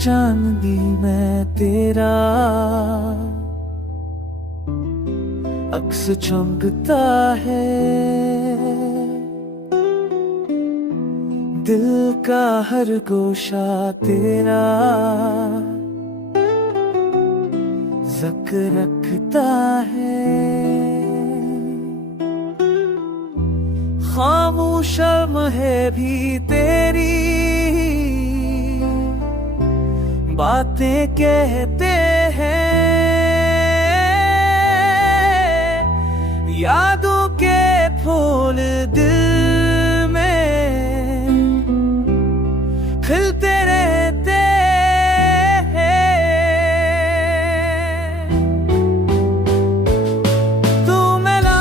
चांदी मैं तेरा, अक्स चमकता है दिल का हर गोशा तेरा, जक रखता है। खामोश है भी तेरी बातें कहते हैं, यादों के फूल दिल में खिलते रहते हैं। तू मिला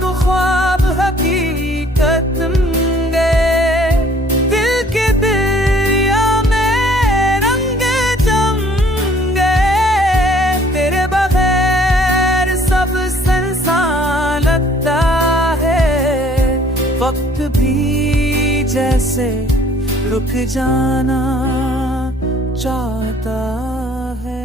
तो ख्वाब हकीकत गए, दिल के दरिया में रंग जम गए। तेरे बगैर सब संसार लगता है, वक्त भी जैसे रुक जाना चाहता है।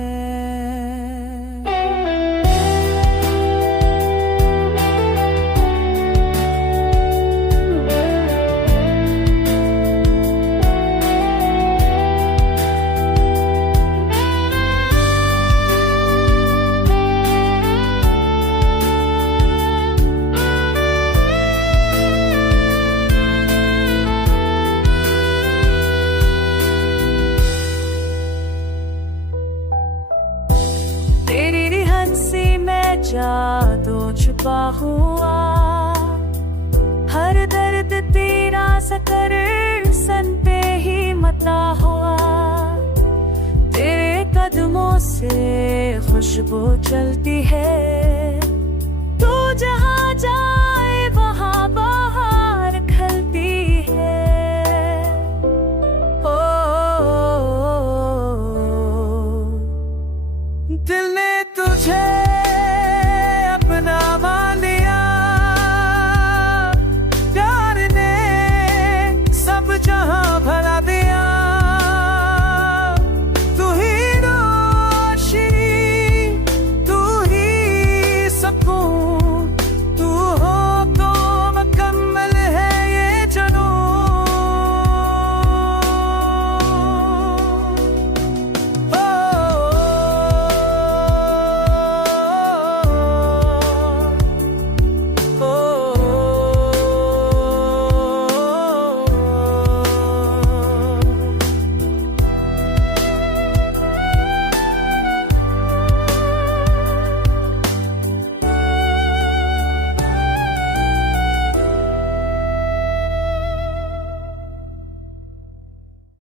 जादू छुपा हुआ, हर दर्द तेरा सकर सन पे ही मता हुआ। तेरे कदमों से खुशबू चलती है,